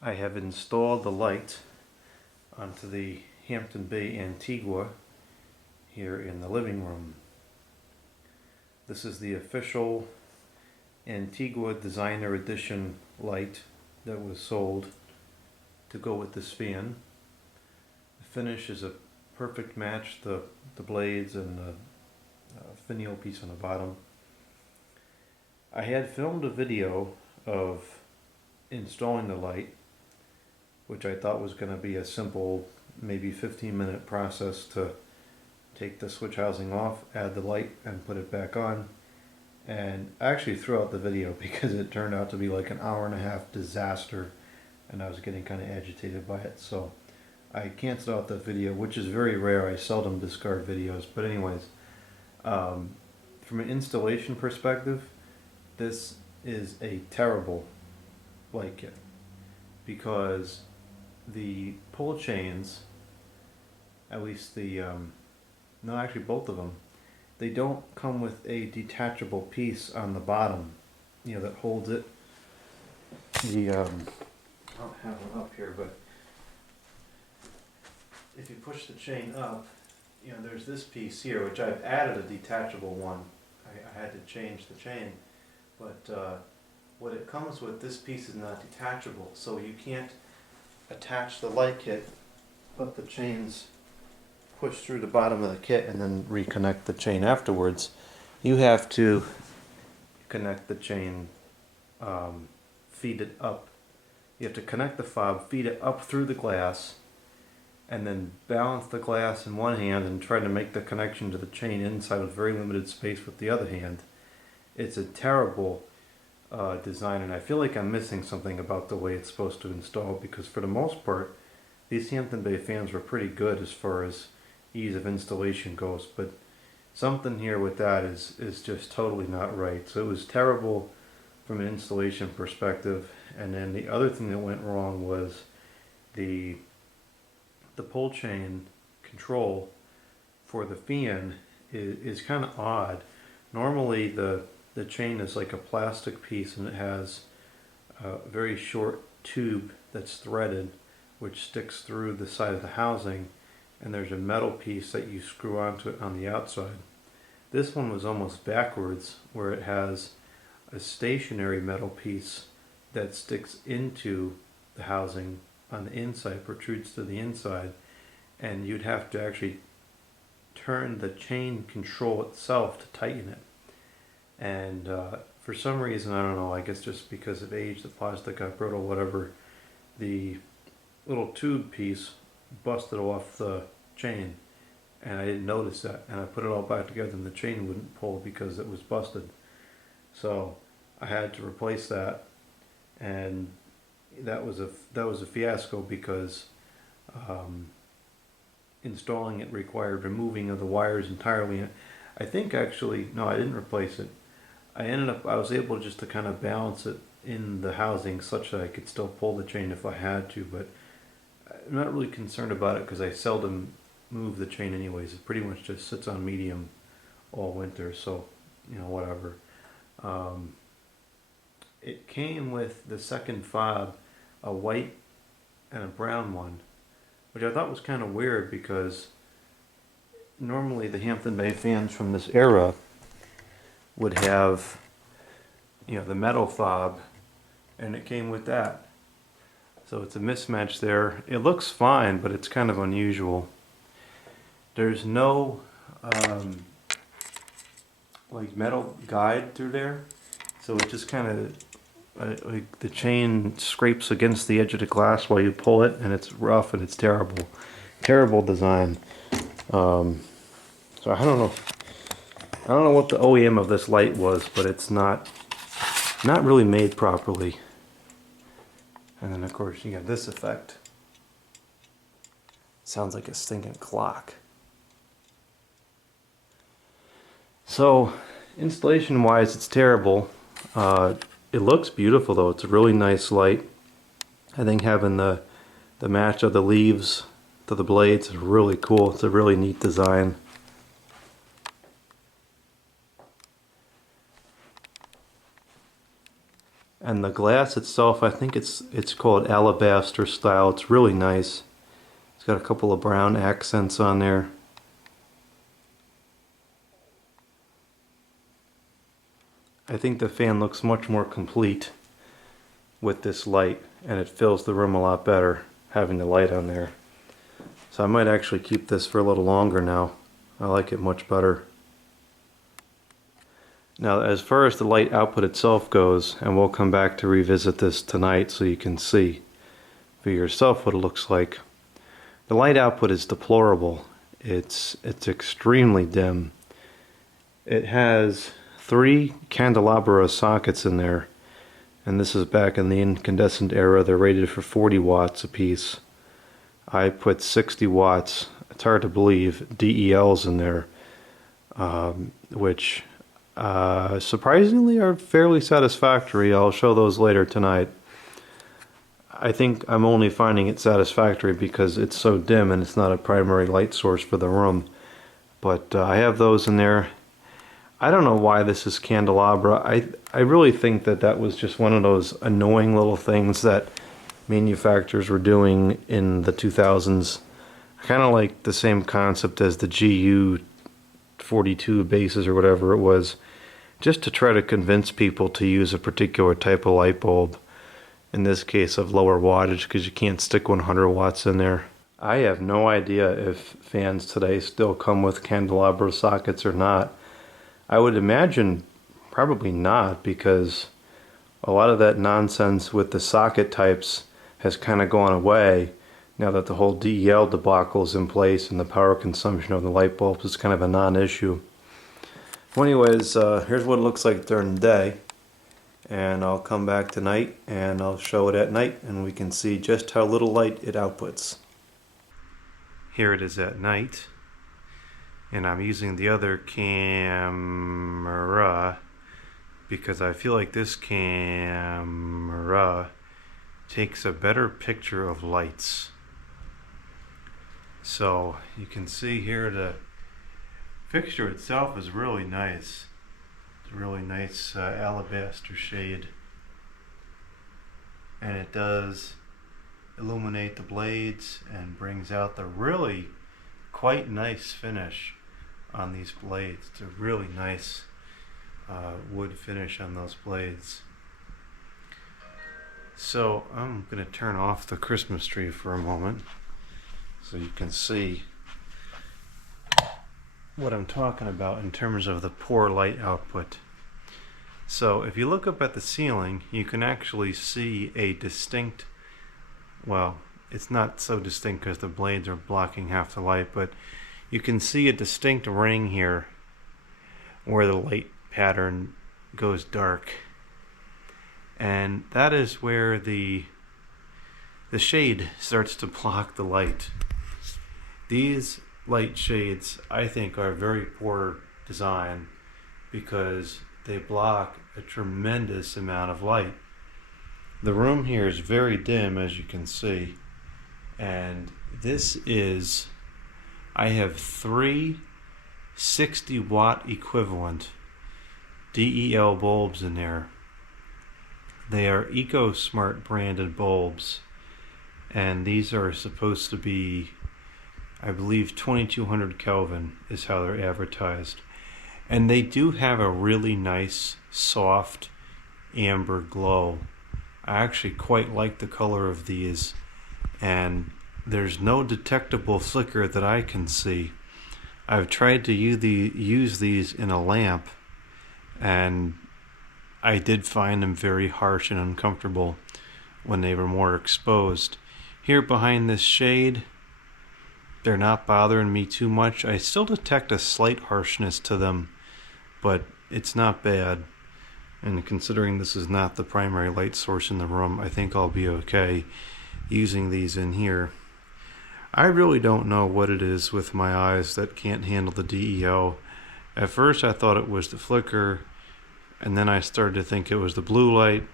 I have installed the light onto the Hampton Bay Antigua here in the living room. This is the official Antigua Designer Edition light that was sold to go with this fan. The finish is a perfect match, the blades and the finial piece on the bottom. I had filmed a video of installing the light, which I thought was going to be a simple, maybe 15-minute process to take the switch housing off, add the light, and put it back on. And I actually threw out the video because it turned out to be like an hour-and-a-half disaster, and I was getting kind of agitated by it. So I canceled out the video, which is very rare. I seldom discard videos. But anyways, from an installation perspective, this is a terrible light kit because the pull chains, at least the, no, actually both of them, they don't come with a detachable piece on the bottom, that holds it. I don't have one up here, but if you push the chain up, there's this piece here, which I've added a detachable one. I had to change the chain, but what it comes with, this piece is not detachable, so you can't attach the light kit, but the chains push through the bottom of the kit and then reconnect the chain afterwards. You have to connect the chain, feed it up. You have to connect the fob, feed it up through the glass, and then balance the glass in one hand and try to make the connection to the chain inside with very limited space with the other hand. It's a terrible design, and I feel like I'm missing something about the way it's supposed to install, because for the most part these Hampton Bay fans were pretty good as far as ease of installation goes, but something here with that is just totally not right. So it was terrible from an installation perspective. And then the other thing that went wrong was the pull chain control for the fan is kind of odd. Normally the chain is like a plastic piece, and it has a very short tube that's threaded which sticks through the side of the housing, and there's a metal piece that you screw onto it on the outside. This one was almost backwards, where it has a stationary metal piece that sticks into the housing on the inside, protrudes to the inside, and you'd have to actually turn the chain control itself to tighten it. And for some reason, I don't know, I guess just because of age, the plastic got brittle, whatever, the little tube piece busted off the chain, and I didn't notice that, and I put it all back together and the chain wouldn't pull because it was busted. So I had to replace that, and that was a fiasco because installing it required removing of the wires entirely. I think actually, no, I didn't replace it. I was able just to kind of balance it in the housing such that I could still pull the chain if I had to, but I'm not really concerned about it because I seldom move the chain anyways. It pretty much just sits on medium all winter, so whatever. It came with the second fob, a white and a brown one, which I thought was kind of weird because normally the Hampton Bay fans from this era would have the metal fob, and it came with that. So it's a mismatch there. It looks fine, but it's kind of unusual. There's no like metal guide through there, so it just kind of like the chain scrapes against the edge of the glass while you pull it, and it's rough and it's terrible design. So I don't know what the OEM of this light was, but it's not really made properly. And then of course you got this effect. Sounds like a stinking clock. So installation wise, it's terrible. It looks beautiful though. It's a really nice light. I think having the match of the leaves to the blades is really cool. It's a really neat design. And the glass itself, I think it's called alabaster style. It's really nice. It's got a couple of brown accents on there. I think the fan looks much more complete with this light, and it fills the room a lot better having the light on there. So I might actually keep this for a little longer now. I like it much better. Now, as far as the light output itself goes, and we'll come back to revisit this tonight so you can see for yourself what it looks like. The light output is deplorable. It's extremely dim. It has 3 candelabra sockets in there, and this is back in the incandescent era. They're rated for 40 watts a piece. I put 60 watts. It's hard to believe DELs in there, which surprisingly are fairly satisfactory. I'll show those later tonight. I think I'm only finding it satisfactory because it's so dim and it's not a primary light source for the room. But I have those in there. I don't know why this is candelabra. I really think that was just one of those annoying little things that manufacturers were doing in the 2000s. Kind of like the same concept as the GU 42 bases or whatever it was, just to try to convince people to use a particular type of light bulb, in this case of lower wattage, because you can't stick 100 watts in there. I have no idea if fans today still come with candelabra sockets or not. I would imagine probably not, because a lot of that nonsense with the socket types has kind of gone away now that the whole DEL debacle is in place and the power consumption of the light bulbs is kind of a non-issue. Well, anyways, here's what it looks like during the day, and I'll come back tonight and I'll show it at night and we can see just how little light it outputs. Here it is at night, and I'm using the other camera because I feel like this camera takes a better picture of lights. So you can see here the fixture itself is really nice. It's a really nice alabaster shade, and it does illuminate the blades and brings out the really quite nice finish on these blades. It's a really nice wood finish on those blades. So I'm going to turn off the Christmas tree for a moment so you can see what I'm talking about in terms of the poor light output. So if you look up at the ceiling, you can actually see a distinct, well, it's not so distinct because the blades are blocking half the light, but you can see a distinct ring here where the light pattern goes dark. And that is where the shade starts to block the light. These light shades, I think, are very poor design because they block a tremendous amount of light. The room here is very dim, as you can see, and this is, I have 3 60-watt equivalent DEL bulbs in there. They are EcoSmart branded bulbs, and these are supposed to be, I believe, 2200 Kelvin is how they're advertised. And they do have a really nice soft amber glow. I actually quite like the color of these, and there's no detectable flicker that I can see. I've tried to use these in a lamp, and I did find them very harsh and uncomfortable when they were more exposed. Here behind this shade, they're not bothering me too much. I still detect a slight harshness to them, but it's not bad. And considering this is not the primary light source in the room, I think I'll be okay using these in here. I really don't know what it is with my eyes that can't handle the DEO. At first I thought it was the flicker, and then I started to think it was the blue light.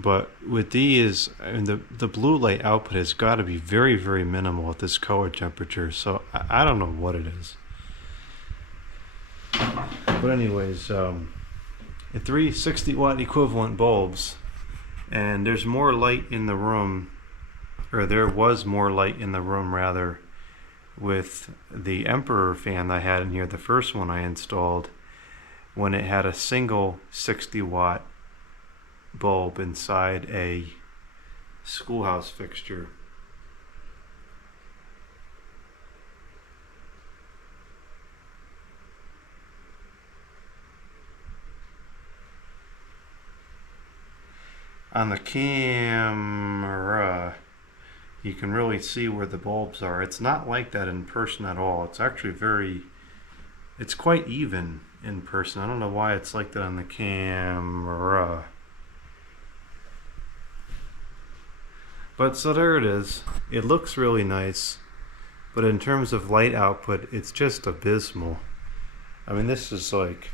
But with these, the blue light output has got to be very, very minimal at this color temperature, so I don't know what it is. But anyways, the 3 60-watt equivalent bulbs And there's more light in the room, or there was more light in the room rather, with the Emperor fan I had in here, the first one I installed, when it had a single 60-watt bulb inside a schoolhouse fixture. On the camera, you can really see where the bulbs are. It's not like that in person at all. It's actually it's quite even in person. I don't know why it's like that on the camera. But so there it is. It looks really nice, but in terms of light output, it's just abysmal. I mean, this is like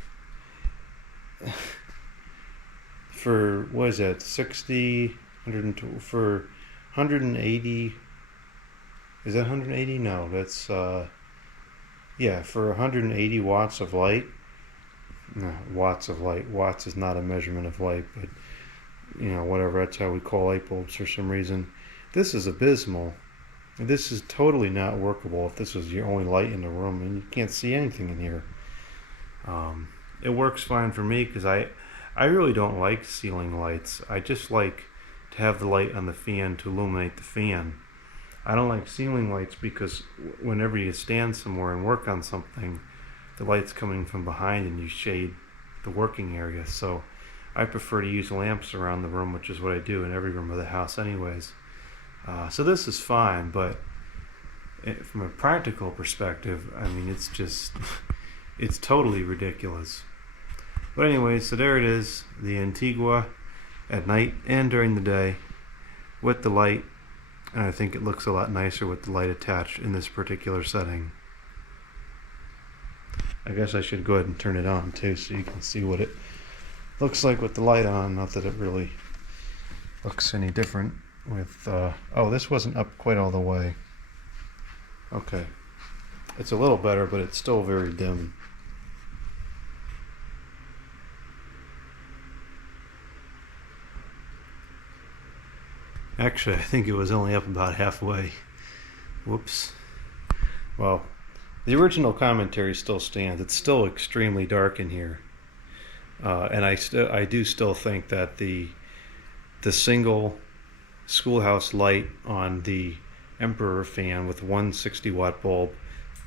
for, what is that, 60, 120, for 180, is that 180? No, that's, yeah, for 180 watts of light, no, watts of light, watts is not a measurement of light, but, you know, whatever, that's how we call light bulbs for some reason. This is abysmal. This is totally not workable if this was your only light in the room, and you can't see anything in here. It works fine for me because I really don't like ceiling lights. I just like to have the light on the fan to illuminate the fan. I don't like ceiling lights because whenever you stand somewhere and work on something, the light's coming from behind and you shade the working area. So I prefer to use lamps around the room, which is what I do in every room of the house anyways. So this is fine, but from a practical perspective, I mean, it's just, it's totally ridiculous. But anyway, so there it is, the Antigua at night and during the day with the light, and I think it looks a lot nicer with the light attached in this particular setting. I guess I should go ahead and turn it on too so you can see what it looks like with the light on, not that it really looks any different with, oh, this wasn't up quite all the way. Okay, it's a little better, but it's still very dim. Actually, I think it was only up about halfway. Whoops. Well, the original commentary still stands. It's still extremely dark in here, and I do still think that the single schoolhouse light on the Emperor fan with 160-watt bulb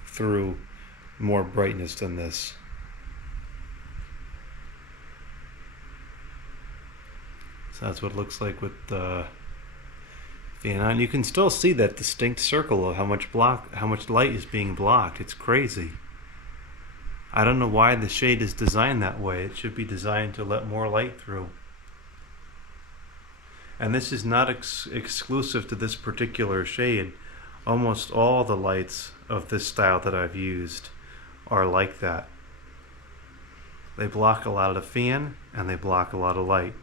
threw more brightness than this. So that's what it looks like with the fan on. You can still see that distinct circle of how much light is being blocked. It's crazy. I don't know why the shade is designed that way. It should be designed to let more light through. And this is not exclusive to this particular shade. Almost all the lights of this style that I've used are like that. They block a lot of the fan and they block a lot of light.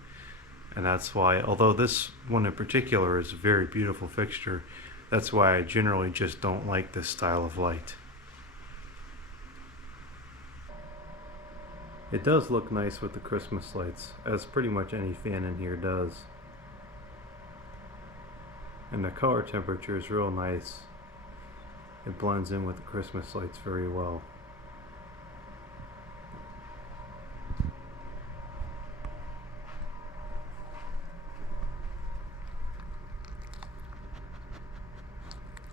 And that's why, although this one in particular is a very beautiful fixture, that's why I generally just don't like this style of light. It does look nice with the Christmas lights, as pretty much any fan in here does. And the color temperature is real nice. It blends in with the Christmas lights very well.